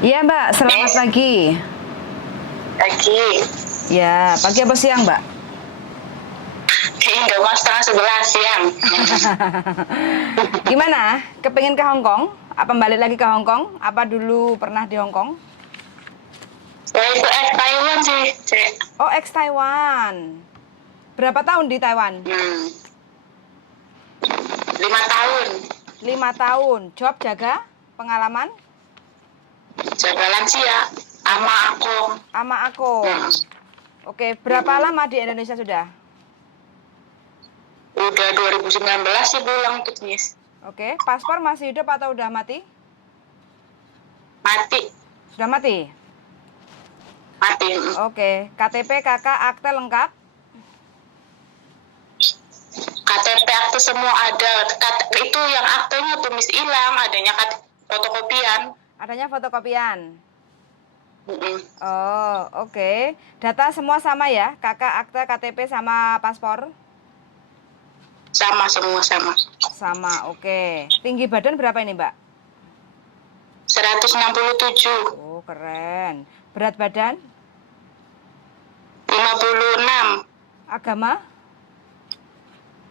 Iya Mbak, selamat Eh, pagi. Lagi Ya, pagi apa siang Mbak? di Indomaret setengah 11 siang. Gimana? Kepengen ke Hong Kong? Apa balik lagi ke Hong Kong? Apa dulu pernah di Hong Kong? Saya itu Taiwan sih, Cek. Oh, ex Taiwan. Berapa tahun di Taiwan? 5 tahun 5 tahun. Job jaga? Pengalaman? jaga lansia Jaga sama aku. sama Akung. Hmm. Oke, berapa Hmm. lama di Indonesia sudah? Udah 2019 sih pulang tuh, Miss. Oke, paspor masih hidup atau udah mati? Mati, Sudah mati. mati. Oke, KTP, KK, akte lengkap? KTP akte semua ada. Itu yang aktenya tuh Miss hilang, adanya fotokopian. Adanya fotokopian. Mm-mm. Oh, oke. Data semua sama ya? Kakak akte, KTP sama paspor? Sama semua sama. Sama, oke. Tinggi badan berapa ini, Mbak? 167, Oh, keren. Berat badan? 56 Agama?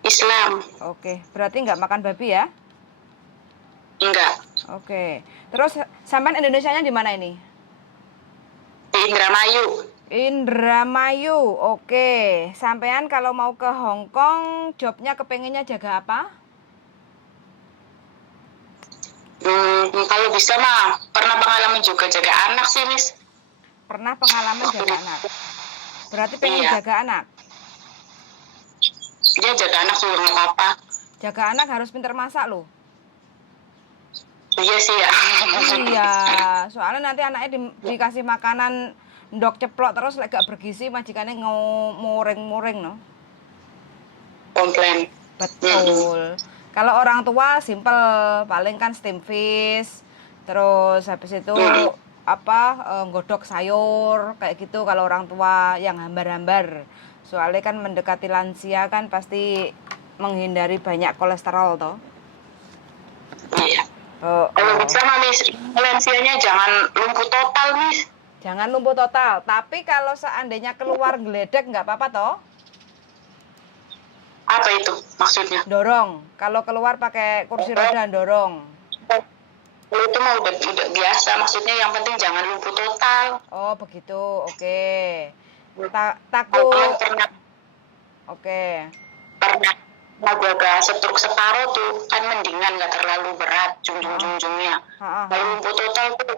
Islam. Oke, berarti nggak makan babi ya? Enggak, Oke. Terus sampean Indonesianya di mana ini? di Indramayu. Indramayu. Oke. Sampean kalau mau ke Hong Kong, jobnya kepengennya jaga apa? Kalau bisa mah pernah pengalaman juga jaga anak sih, Miss. Pernah pengalaman Waktu jaga di anak. Berarti pengen iya, jaga anak. dia jaga anak juga nggak apa-apa. Jaga anak harus pintar masak loh. Iya sih ya. Iya, soalnya nanti anaknya dikasih makanan ndok ceplok terus lek gak bergizi majikannya ngomoreng-moreng no. Komplain. Mm-mm. Betul. Kalau orang tua simple, paling kan steam fish, terus habis itu Mm-mm. apa nggodok sayur kayak gitu kalau orang tua yang hambar-hambar. Soalnya kan mendekati lansia kan pasti menghindari banyak kolesterol toh. Iya. Oh, Kalau oh. bisa mah, Miss, lansianya jangan lumpuh total, Miss. Jangan lumpuh total. Tapi kalau seandainya keluar geledek nggak apa-apa toh. Apa itu maksudnya? Dorong. Kalau keluar pakai kursi roda dorong. Kalau itu mah udah biasa. Maksudnya yang penting jangan lumpuh total. Oh, begitu. Oke. Kalau kamu Takut. pernah Oke. pernah agak stroke separuh tuh kan mendingan nggak terlalu berat Heeh. jungjung-jungjungnya. Heeh, Kalau heeh. lumpuh total tuh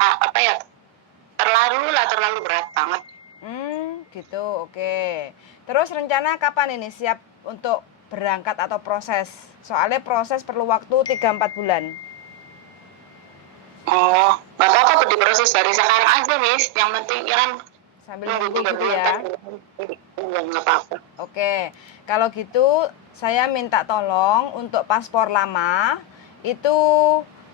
apa ya, terlalu berat banget. Gitu. Oke. Terus rencana kapan ini siap untuk berangkat atau proses? Soalnya proses perlu waktu 3-4 bulan. Oh, nggak apa-apa diproses dari sekarang aja, Miss. Yang penting ya kan Sambil nunggu nunggu tiga gitu bulan kan. ya. Iya, nggak apa-apa. Oke, kalau gitu saya minta tolong untuk paspor lama itu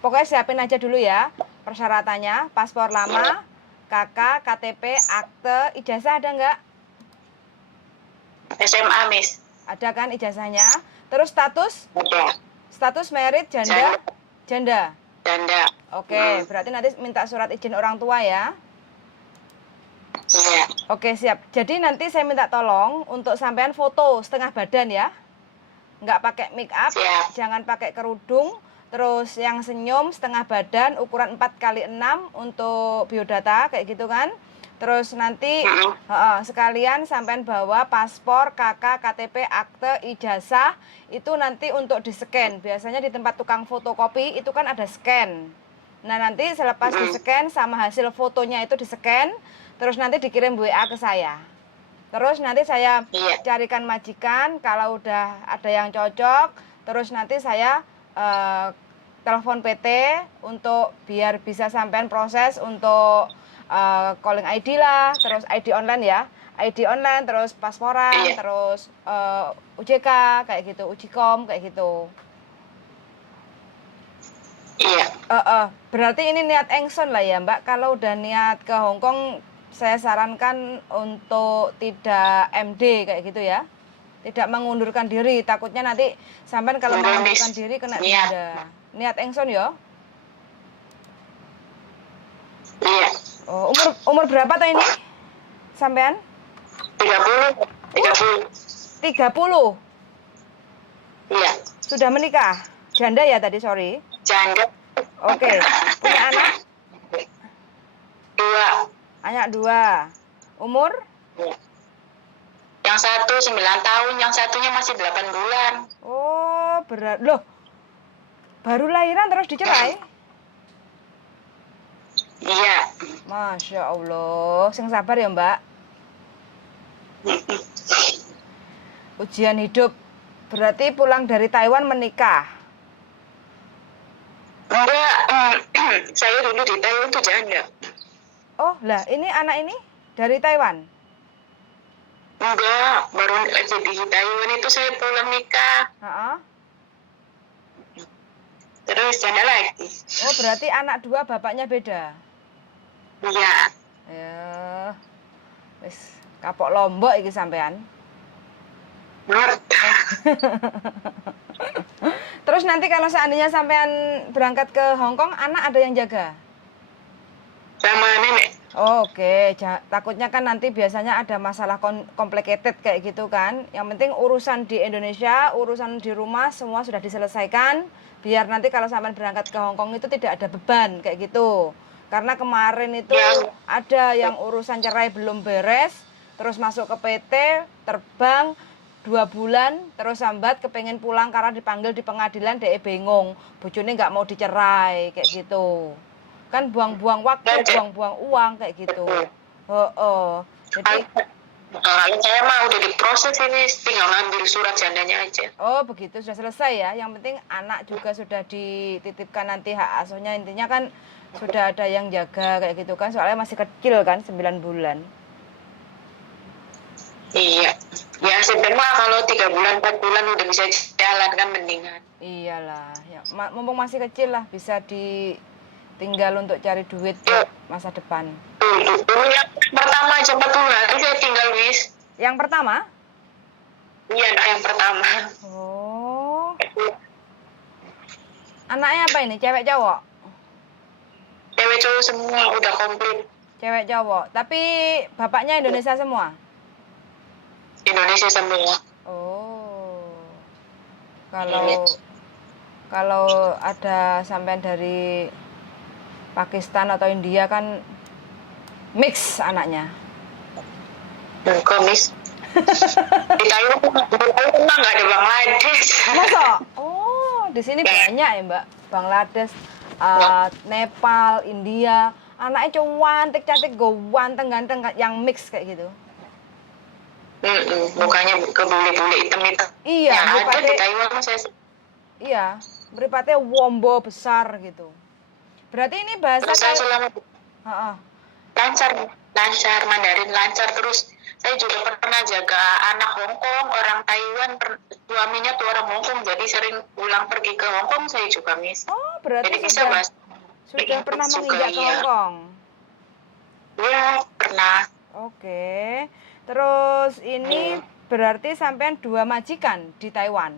pokoknya siapin aja dulu ya persyaratannya, paspor lama, KK, KTP, akte, ijazah ada nggak? SMA, Miss. Ada kan ijazahnya? Terus status? Ada. Status merit janda? Janda. Janda. Janda. Oke, berarti nanti minta surat izin orang tua ya. Iya. Oke, siap. Jadi nanti saya minta tolong untuk sampean foto setengah badan ya. Nggak pakai make up, Siap. jangan pakai kerudung, terus yang senyum setengah badan ukuran 4x6 untuk biodata kayak gitu kan. Terus nanti sekalian sampean bawa paspor, KK, KTP, akte, ijazah itu nanti untuk di-scan. Biasanya di tempat tukang fotokopi itu kan ada scan. Nah, nanti selepas di-scan sama hasil fotonya itu di-scan, terus nanti dikirim WA ke saya. Terus nanti saya Iya. carikan majikan kalau udah ada yang cocok, terus nanti saya telepon PT untuk biar bisa sampean proses untuk calling ID lah, terus ID online ya. ID online, terus pasporan, Iya. terus UJK kayak gitu, Ujikom kayak gitu. Iya. Berarti ini niat Engson lah ya Mbak. Kalau udah niat ke Hong Kong, saya sarankan untuk tidak MD kayak gitu ya. Tidak mengundurkan diri, takutnya nanti sampean kalau Udah, Miss. mengundurkan diri kena Niat. denda. Niat Engson ya. Oh, umur berapa tuh ini? Sampean? 30. 30. Iya. Sudah menikah? Janda ya tadi, sorry. Janda. Oke. Punya anak? 2. Anak 2. Umur? Yang satu 9 tahun, yang satunya masih 8 bulan. Oh, berat. Loh, baru lahiran terus dicerai? Iya. Masya Allah. Sing sabar ya, Mbak. Ujian hidup. Berarti pulang dari Taiwan menikah? Enggak, saya dulu di Taiwan tuh janda. Oh, lah ini anak ini dari Taiwan? Enggak, baru aja di Taiwan itu saya pulang nikah. Heeh. Terus janda lagi. Oh, berarti anak 2 bapaknya beda? Iya. Ya, wis kapok Lombok iki sampean. Bener. Terus nanti kalau seandainya sampean berangkat ke Hong Kong, anak ada yang jaga? Sama nenek. Oh, oke. Takutnya kan nanti biasanya ada masalah complicated kayak gitu kan. Yang penting urusan di Indonesia, urusan di rumah semua sudah diselesaikan. Biar nanti kalau sampean berangkat ke Hong Kong itu tidak ada beban kayak gitu. Karena kemarin itu ada yang urusan cerai belum beres, terus masuk ke PT, terbang 2 bulan, terus sambat kepengen pulang karena dipanggil di pengadilan, dia bingung, bojone nggak mau dicerai kayak gitu. Kan buang-buang waktu, buang-buang uang kayak gitu. Jadi Kalau saya mah udah diproses ini, tinggal ngambil surat jandanya aja. oh begitu, sudah selesai ya. Yang penting anak juga sudah dititipkan nanti hak asuhnya, intinya kan sudah ada yang jaga kayak gitu kan, soalnya masih kecil kan, 9 bulan. Iya. Ya sebenarnya kalau 3 bulan 4 bulan udah bisa jalan kan mendingan. Iyalah, ya mumpung masih kecil lah, bisa ditinggal untuk cari duit buat masa depan. Dulu yang pertama aja 4 bulan saya tinggal wis. Yang pertama? Iya, yang pertama. Oh. Anaknya apa ini? Cewek cowok? Cewek cowok semua udah komplit. Cewek cowok. Tapi bapaknya Indonesia semua? Indonesia semua. Oh. Kalau ada sampean dari Pakistan atau India kan mix anaknya. Komis. Di Taiwan nggak ada Bangladesh. Masa? Oh, di sini banyak ya, Mbak. Bangladesh, Nepal, India. Anaknya cantik, ganteng, yang mix kayak gitu. Mukanya kebule-bule hitam-hitam. Iya, yang ada di Taiwan saya. Iya, beripatnya wombo besar gitu. Berarti ini bahasa terus saya selama lancar Mandarin lancar, terus saya juga pernah jaga anak Hong Kong orang Taiwan, suaminya tuh orang Hong Kong, jadi sering pulang pergi ke Hong Kong saya juga miss. Oh, berarti jadi bisa mas sudah pernah menginjak ke Hong Kong? Iya, pernah. Oke. Terus ini berarti sampean 2 majikan di Taiwan?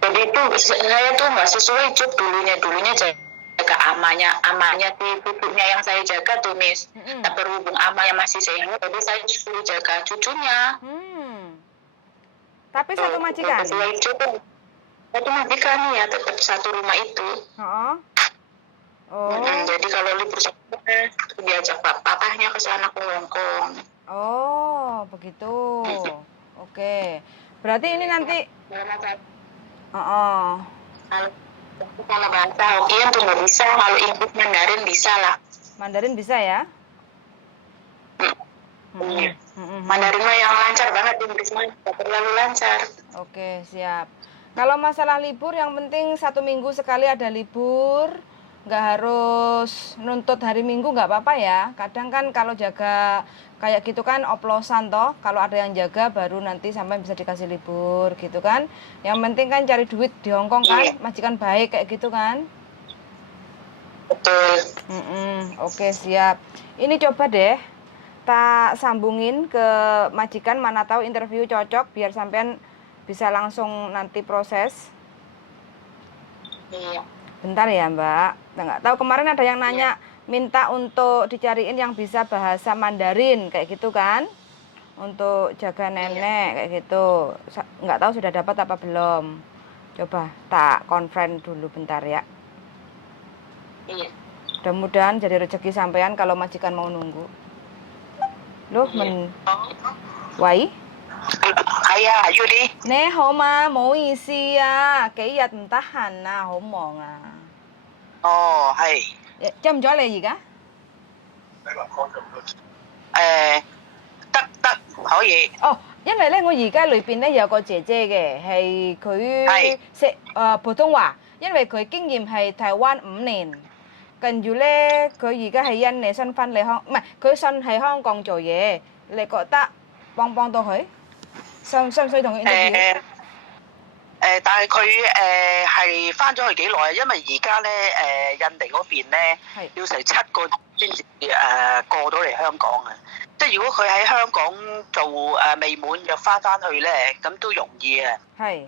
Jadi itu saya tuh nggak sesuai job dulunya jaga amanya di cucunya yang saya jaga tuh miss. Tak berhubung amanya masih sehat, jadi saya suruh jaga cucunya. Tapi satu majikan? Sesuai job, satu majikan ya, tetap satu rumah itu. Jadi kalau libur sekolah diajak papahnya ke sana ke Hong Kong. Oh, begitu. Oke. Berarti ini nanti kalau bahasa Hokkien tuh nggak bisa, kalau Inggris Mandarin bisa lah. Mandarin bisa ya? Mandarin mah yang lancar banget, Inggris mah nggak terlalu lancar. Oke, siap. Kalau masalah libur, yang penting 1 minggu sekali ada libur. Nggak harus nuntut hari Minggu, nggak apa-apa ya. Kadang kan kalau jaga kayak gitu kan oplosan toh, kalau ada yang jaga baru nanti sampai bisa dikasih libur gitu kan. Yang penting kan cari duit di Hong Kong kan, majikan baik kayak gitu kan. Betul. Oke, siap. Ini coba deh tak sambungin ke majikan, mana tahu interview cocok biar sampean bisa langsung nanti proses. Iya. Bentar ya Mbak, nggak tahu kemarin ada yang nanya minta untuk dicariin yang bisa bahasa Mandarin kayak gitu kan, untuk jaga nenek kayak gitu. Nggak tahu sudah dapat apa belum. Coba tak konfren dulu bentar ya. Iya. Mudah-mudahan jadi rezeki sampean kalau majikan mau nunggu. Loh, Wai? Ayah, Yudi. Nè hổ ma冇意思啊，幾日唔得閒啊，好忙啊。哦，係。追唔咗你而家？得，可以。哦，因為咧，我而家裏邊咧有個姐姐嘅，係佢識普通話，因為佢經驗係台灣5年，跟住咧佢而家係印尼新婚嚟唔係佢新喺香港做嘢，你覺得幫到佢？需唔需要同佢 interview？但係佢係翻咗去幾耐啊？因為而家咧印尼嗰邊咧要成7個先至過到嚟香港啊！即係如果佢喺香港做未滿又翻去咧，咁都容易啊！係，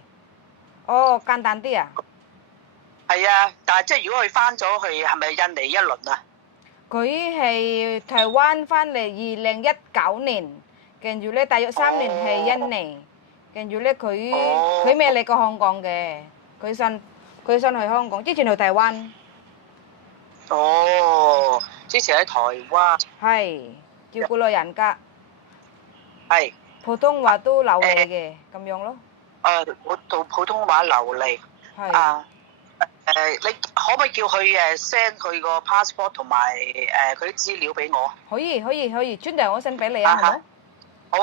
哦，簡單啲啊！係啊，但係即係如果佢翻咗去，係咪印尼一輪啊？佢係台灣翻嚟2019年，跟住咧大約3年係印尼。跟住咧，佢未嚟過香港嘅，佢新去香港，之前去台灣。哦，之前喺台灣。係照顧老人家。係。普通話都流利嘅，咁樣咯。普通話流利。係。你可唔可以叫佢send 佢個 passport 同埋佢啲資料俾我？可以，轉頭我 send 俾你啊，好冇？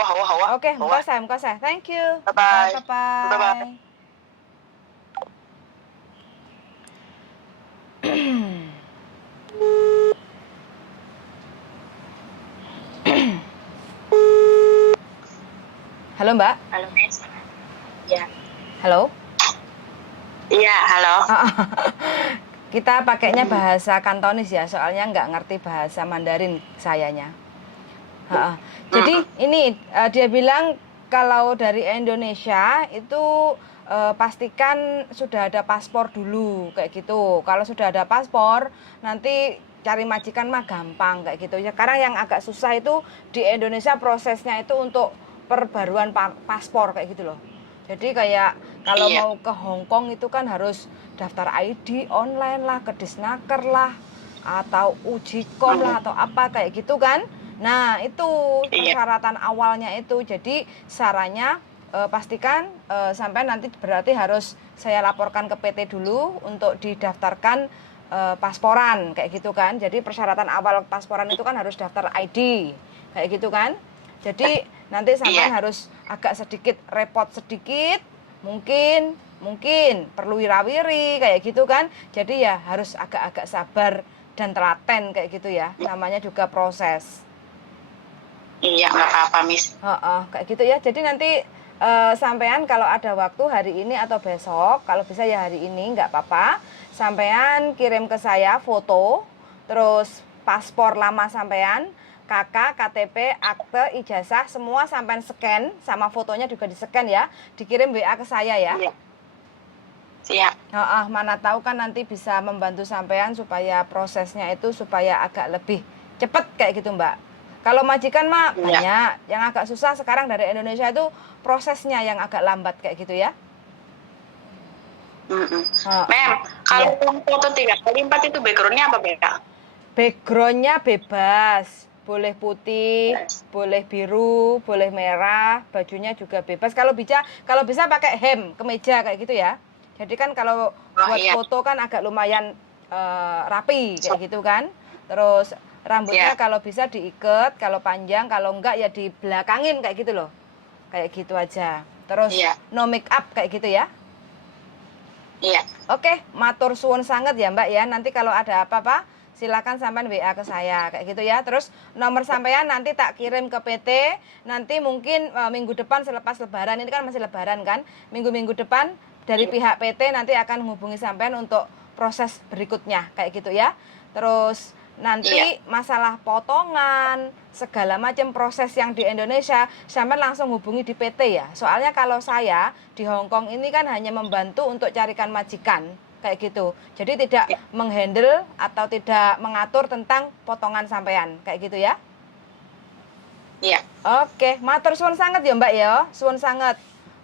好啊。OK，唔該晒 ，thank you。拜拜。拜拜。Halo Mbak. Halo Miss. Ya. Halo. Iya, halo. Kita pakainya bahasa Kantonis ya, soalnya nggak ngerti bahasa Mandarin sayanya. Jadi ini dia bilang kalau dari Indonesia itu pastikan sudah ada paspor dulu kayak gitu. Kalau sudah ada paspor nanti cari majikan mah gampang kayak gitu. Sekarang yang agak susah itu di Indonesia prosesnya itu untuk perbaruan paspor kayak gitu loh. Jadi kayak kalau mau ke Hong Kong itu kan harus daftar ID online lah, ke Disnaker lah, atau Ujikom lah atau apa kayak gitu kan. Nah itu persyaratan awalnya itu. Jadi sarannya pastikan sampai nanti berarti harus saya laporkan ke PT dulu untuk didaftarkan pasporan kayak gitu kan. Jadi persyaratan awal pasporan itu kan harus daftar ID kayak gitu kan. Jadi nanti sampai harus agak sedikit repot sedikit, mungkin perlu wirawiri kayak gitu kan. Jadi ya harus agak-agak sabar dan telaten kayak gitu ya. Namanya juga proses. Iya, nggak apa-apa, Miss. Kayak gitu ya. Jadi nanti sampean kalau ada waktu hari ini atau besok, kalau bisa ya hari ini nggak apa-apa. Sampean kirim ke saya foto, terus paspor lama sampean, KK, KTP, akte, ijazah, semua sampean scan, sama fotonya juga di-scan ya. Dikirim WA ke saya ya. Iya. Siap. Mana tahu kan nanti bisa membantu sampean supaya prosesnya itu supaya agak lebih cepat kayak gitu Mbak. Kalau majikan mah banyak, yang agak susah sekarang dari Indonesia itu prosesnya yang agak lambat kayak gitu ya. Mem, kalau foto 3x4 itu backgroundnya apa Beka? Backgroundnya bebas, boleh putih, boleh biru, boleh merah, bajunya juga bebas. Kalau bisa pakai hem, kemeja kayak gitu ya. Jadi kan kalau buat foto kan agak lumayan rapi kayak gitu kan. Terus rambutnya kalau bisa diikat, kalau panjang, kalau enggak ya dibelakangin kayak gitu loh. Kayak gitu aja. Terus no make up kayak gitu ya. Iya. Oke, matur suwun sangat ya Mbak ya. Nanti kalau ada apa-apa silakan sampean WA ke saya kayak gitu ya. Terus nomor sampean nanti tak kirim ke PT. Nanti mungkin minggu depan selepas lebaran, ini kan masih lebaran kan. Minggu-minggu depan dari pihak PT nanti akan menghubungi sampean untuk proses berikutnya kayak gitu ya. Terus nanti masalah potongan segala macam proses yang di Indonesia sampean langsung hubungi di PT ya. Soalnya kalau saya di Hong Kong ini kan hanya membantu untuk carikan majikan kayak gitu. Jadi tidak menghandle atau tidak mengatur tentang potongan sampean kayak gitu ya. Iya. Oke, matur suwun sangat ya Mbak ya. Suwun sangat.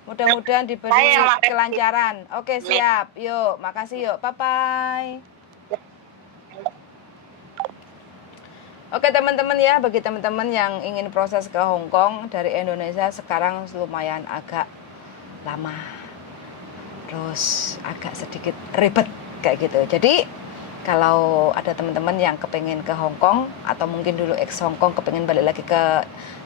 Mudah-mudahan diberi kelancaran. Oke, siap. Yuk, makasih yuk. Bye bye. Oke teman-teman ya, bagi teman-teman yang ingin proses ke Hong Kong dari Indonesia sekarang lumayan agak lama, terus agak sedikit ribet kayak gitu. Jadi kalau ada teman-teman yang kepengen ke Hong Kong atau mungkin dulu ex Hong Kong kepengen balik lagi ke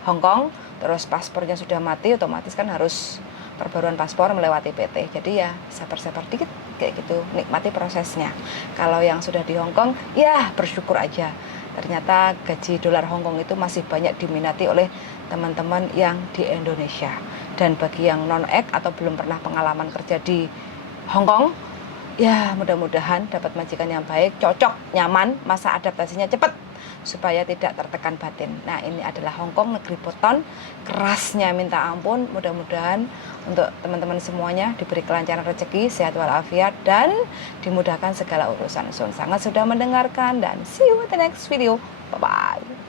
Hong Kong, terus paspornya sudah mati, otomatis kan harus perbaruan paspor melewati PT. Jadi ya sabar-sabar dikit kayak gitu, nikmati prosesnya. Kalau yang sudah di Hong Kong, ya bersyukur aja. Ternyata gaji dolar Hong Kong itu masih banyak diminati oleh teman-teman yang di Indonesia. Dan bagi yang non-ek atau belum pernah pengalaman kerja di Hong Kong, ya mudah-mudahan dapat majikan yang baik, cocok, nyaman, masa adaptasinya cepat supaya tidak tertekan batin. Nah, ini adalah Hong Kong, negeri beton, kerasnya minta ampun. Mudah-mudahan untuk teman-teman semuanya diberi kelancaran rezeki, sehat walafiat, dan dimudahkan segala urusan. Sangat sudah mendengarkan dan see you in the next video. Bye-bye.